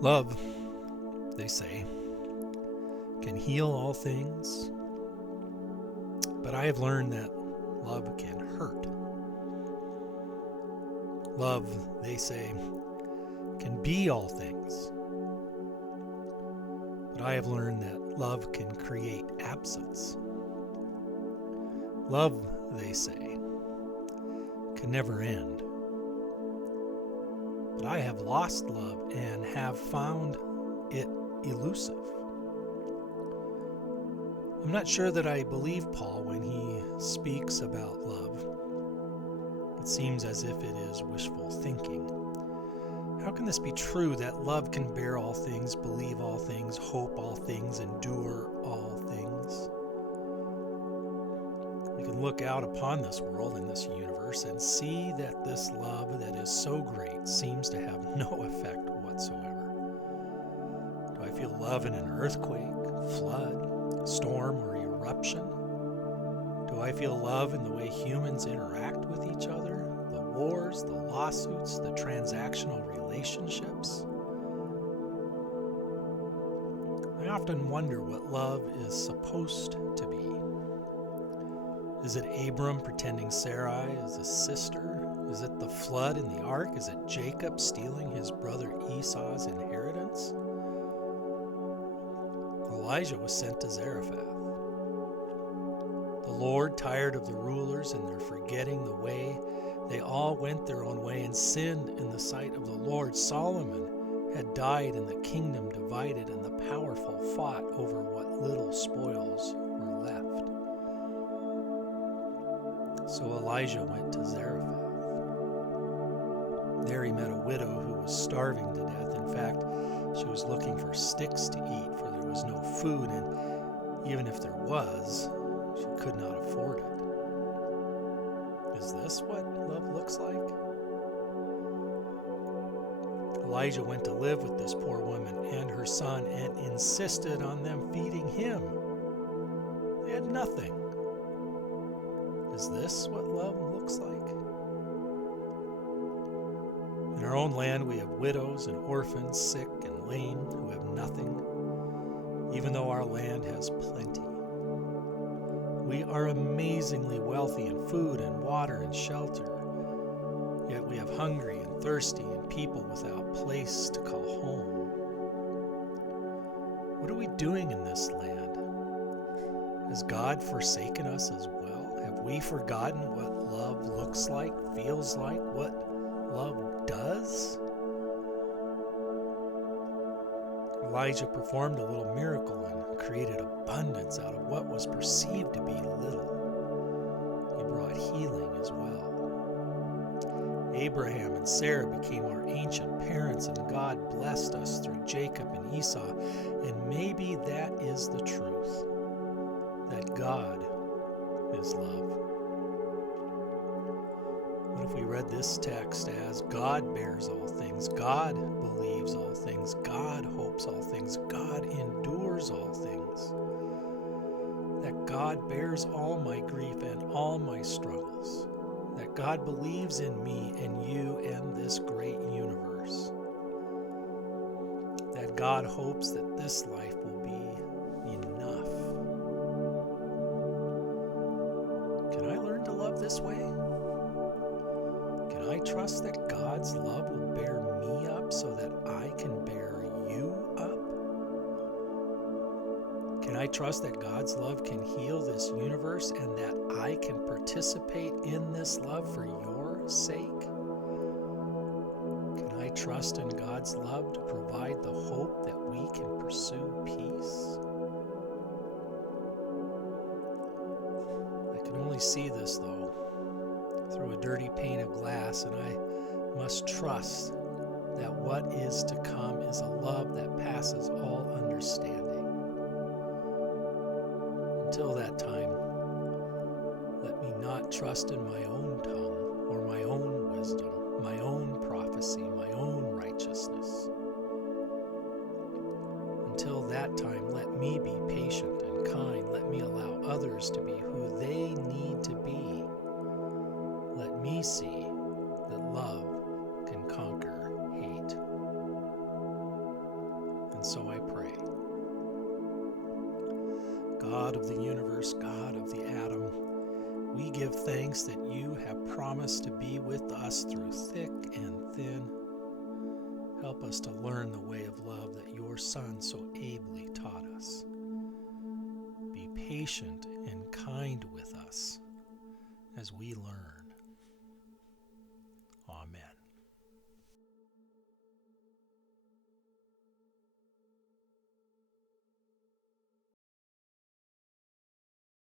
Love, they say, can heal all things, but I have learned that love can hurt. Love, they say, can be all things, but I have learned that love can create absence. Love, they say, can never end, but I have lost love and have found it elusive. I'm not sure that I believe Paul when he speaks about love. It seems as if it is wishful thinking. How can this be true that love can bear all things, believe all things, hope all things, endure all things? We can look out upon this world and this universe and see that this love that is so great seems to have no effect whatsoever. Do I feel love in an earthquake, flood, storm, or eruption? Do I feel love in the way humans interact with each other? The wars, the lawsuits, the transactional relationships? I often wonder what love is supposed to be. Is it Abram pretending Sarai is his sister? Is it the flood in the ark? Is it Jacob stealing his brother Esau's inheritance? Elijah was sent to Zarephath. The Lord, tired of the rulers and their forgetting the way, they all went their own way and sinned in the sight of the Lord. Solomon had died and the kingdom divided, and the powerful fought over what little spoils were left. So Elijah went to Zarephath. There he met a widow who was starving to death. In fact, she was looking for sticks to eat, for there was no food, and even if there was, she could not afford it. Is this what love looks like? Elijah went to live with this poor woman and her son and insisted on them feeding him. They had nothing. Is this what love looks like? In our own land, we have widows and orphans, sick and lame, who have nothing, even though our land has plenty. We are amazingly wealthy in food and water and shelter, yet we have hungry and thirsty and people without place to call home. What are we doing in this land? Has God forsaken us as well? Have we forgotten what love looks like, feels like, what love does? Elijah performed a little miracle and created abundance out of what was perceived to be little. He brought healing as well. Abraham and Sarah became our ancient parents, and God blessed us through Jacob and Esau. And maybe that is the truth, that God is love. What if we read this text as God bears all things, God believes all things, God hopes all things, God endures all things, that God bears all my grief and all my struggles, that God believes in me and you and this great universe, that God hopes that this life will be enough. Can I learn to love this way? Can I trust that God's love will bear me up so that I can bear you up? Can I trust that God's love can heal this universe and that I can participate in this love for your sake? Can I trust in God's love to provide the hope that we can pursue peace? I can only see this, though, through a dirty pane of glass, and I must trust that what is to come is a love that passes all understanding. Until that time, let me not trust in my own tongue or my own wisdom, my own prophecy, my own righteousness. Until that time, let me be patient and kind. Let me allow others to be who they need to be. Let me see that love can conquer hate. And so I pray. God of the universe, God of the atom, we give thanks that you have promised to be with us through thick and thin. Help us to learn the way of love that your Son so ably taught us. Be patient and kind with us as we learn. Amen.